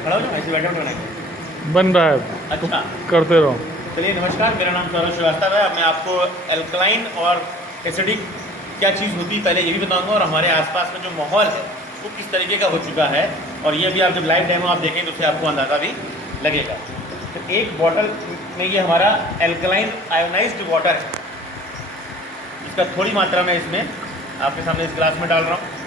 मैं खड़ा हो जाऊँ, ऐसे बैठे बैठे बनाएंगे। बन रहा है। अच्छा, करते रहो। चलिए नमस्कार, मेरा नाम सौरभ श्रीवास्तव है। अब मैं आपको एल्कलाइन और एसिडिक क्या चीज़ होती है पहले ये भी बताऊंगा, और हमारे आसपास में जो माहौल है वो किस तरीके का हो चुका है, और ये भी आप जब लाइव डेमो आप देखें तो उससे आपको अंदाज़ा भी लगेगा। तो एक बॉटल में ये हमारा एल्कलाइन आयोनाइज्ड वाटर है, इसका थोड़ी मात्रा में इसमें आपके सामने इस गिलास में डाल रहा हूँ।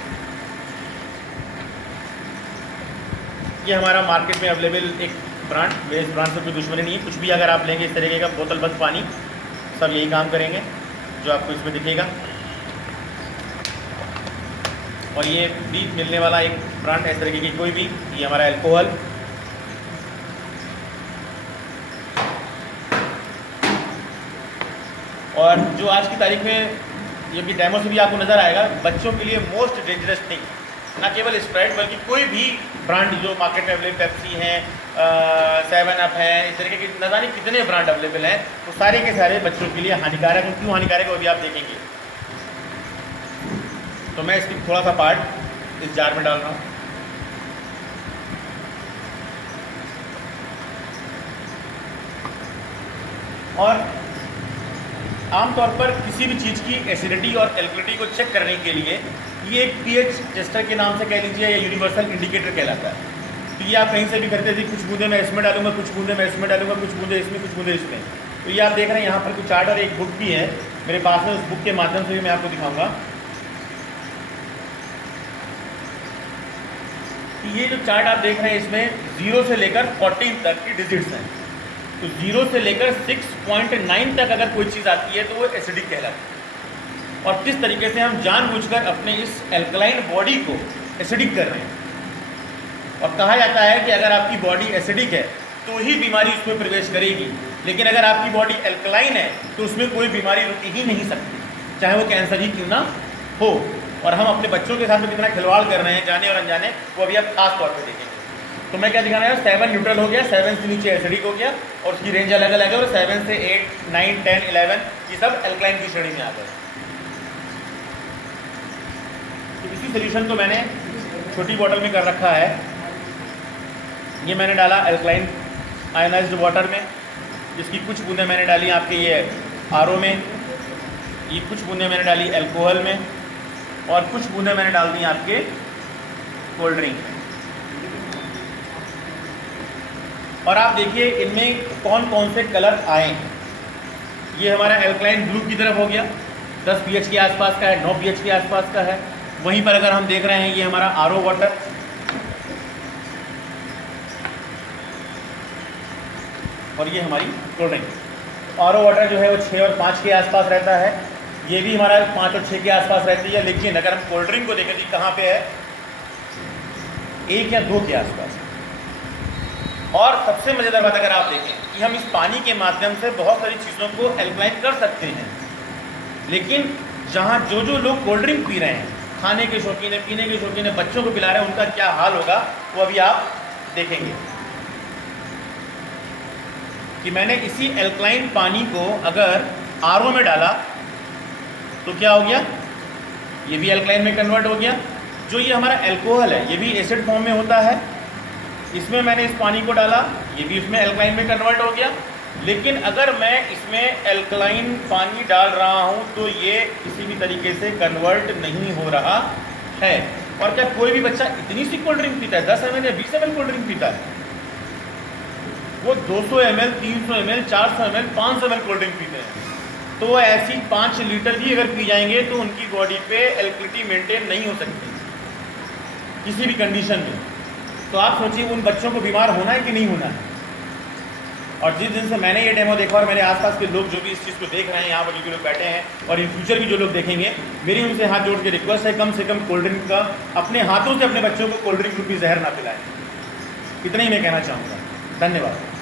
ये हमारा मार्केट में अवेलेबल एक ब्रांड, बेस ब्रांड से कोई दुश्मनी नहीं है। कुछ भी अगर आप लेंगे इस तरीके का बोतल बंद पानी, सब यही काम करेंगे जो आपको इसमें दिखेगा। और ये भी मिलने वाला एक ब्रांड इस तरीके की कोई भी, ये हमारा अल्कोहल। और जो आज की तारीख में ये भी डेमो से भी आपको नज़र आएगा, बच्चों के लिए मोस्ट डेंजरस थिंग, ना केवल स्प्राइट बल्कि कोई भी ब्रांड जो मार्केट में अवेलेबल, पेप्सी हैं, 7 अप है, इस तरीके की न जाने कितने ब्रांड अवेलेबल हैं, तो सारे के सारे बच्चों के लिए हानिकारक है। क्यों हानिकारक है वो भी आप देखेंगे। तो मैं इसकी थोड़ा सा पार्ट इस जार में डाल रहा हूँ। और आमतौर पर किसी भी चीज़ की एसिडिटी और एल्कलिटी को चेक करने के लिए ये एक पीएच टेस्टर के नाम से कह लीजिए या यूनिवर्सल इंडिकेटर कहलाता है। तो ये आप कहीं से भी खरीदते थे, कुछ बूंदे मैं इसमें डालूंगा, कुछ बूंदे मैं इसमें डालूंगा, कुछ बूंदे इसमें, कुछ बूंदे इसमें। तो ये आप देख रहे हैं यहाँ पर कुछ चार्ट और एक बुक भी है मेरे पास में, उस बुक के माध्यम से भी मैं आपको दिखाऊंगा। ये जो चार्ट आप देख रहे हैं इसमें 0 से लेकर 14 तक की डिजिट्स हैं। तो 0 से लेकर 6.9 तक अगर कोई चीज़ आती है तो वो एसिडिक कहलाती है। और किस तरीके से हम जानबूझकर अपने इस एल्कलाइन बॉडी को एसिडिक कर रहे हैं। और कहा जाता है कि अगर आपकी बॉडी एसिडिक है तो ही बीमारी उसमें प्रवेश करेगी, लेकिन अगर आपकी बॉडी एल्कलाइन है तो उसमें कोई बीमारी रुक ही नहीं सकती, चाहे वो कैंसर ही क्यों ना हो। और हम अपने बच्चों के साथ में कितना खिलवाड़ कर रहे हैं जाने और अनजाने, वो अभी आप खास तौर पर देखेंगे। तो मैं क्या दिखाना है, 7 न्यूट्रल हो गया, 7 से नीचे एसिडिक हो गया, और उसकी रेंज अलग अलग है, और 7 से 8, 9, 10, 11 ये सब एल्कलाइन की श्रेणी में आ गए। तो इसी सोल्यूशन को मैंने छोटी बोतल में कर रखा है। ये मैंने डाला एल्कलाइन आयोनाइज्ड वाटर में, जिसकी कुछ बूंदें मैंने डाली आपके ये आरओ में, ये कुछ बूंदें मैंने डाली अल्कोहल में, और कुछ बूंदें मैंने डाल दी आपके कोल्ड ड्रिंक में। और आप देखिए इनमें कौन कौन से कलर आए हैं। ये हमारा एल्कलाइन ब्लू की तरफ हो गया, 10 pH के आसपास का है, 9 pH के आसपास का है। वहीं पर अगर हम देख रहे हैं ये हमारा आरओ वाटर, और ये हमारी कोल्ड ड्रिंक। आरओ वाटर जो है वो 6 और 5 के आसपास रहता है, ये भी हमारा 5 और 6 के आसपास रहती है। लेकिन अगर हम कोल्ड ड्रिंक को देखें तो कहाँ पे है, 1 या 2 के आसपास। और सबसे मज़ेदार बात अगर आप देखें कि हम इस पानी के माध्यम से बहुत सारी चीज़ों को एल्कलाइन कर सकते हैं, लेकिन जहाँ जो लोग कोल्ड ड्रिंक पी रहे हैं, खाने के शौकीन है, पीने के शौकीन है, बच्चों को पिला रहे हैं, उनका क्या हाल होगा वो अभी आप देखेंगे। कि मैंने इसी एल्कलाइन पानी को अगर आरओ में डाला तो क्या हो गया, ये भी एल्कलाइन में कन्वर्ट हो गया। जो ये हमारा अल्कोहल है ये भी एसिड फॉर्म में होता है, इसमें मैंने इस पानी को डाला, ये भी इसमें एल्कलाइन में कन्वर्ट हो गया। लेकिन अगर मैं इसमें एल्कलाइन पानी डाल रहा हूँ तो ये किसी भी तरीके से कन्वर्ट नहीं हो रहा है। और क्या कोई भी बच्चा इतनी सी कोल्ड ड्रिंक पीता है, 10 ml या 20 ml कोल्ड ड्रिंक पीता है? वो 200 ml, 300 ml, 400 ml, 500 ml cold drink पीते हैं। तो वो ऐसी 5 लीटर भी अगर पी जाएंगे तो उनकी बॉडी पे एल्कलिटी मेंटेन नहीं हो सकती किसी भी कंडीशन में। तो आप सोचिए उन बच्चों को बीमार होना है कि नहीं होना है। और जिस दिन से मैंने ये डेमो देखा और मेरे आसपास के लोग जो भी इस चीज़ को देख रहे हैं, यहाँ पर जो भी लोग बैठे हैं और इन फ्यूचर भी जो लोग देखेंगे, मेरी उनसे हाथ जोड़ के रिक्वेस्ट है, कम से कम कोल्ड ड्रिंक का अपने हाथों से अपने बच्चों को कोल्ड ड्रिंक रूपी जहर ना पिलाएं। इतना ही मैं कहना चाहूँगा। धन्यवाद।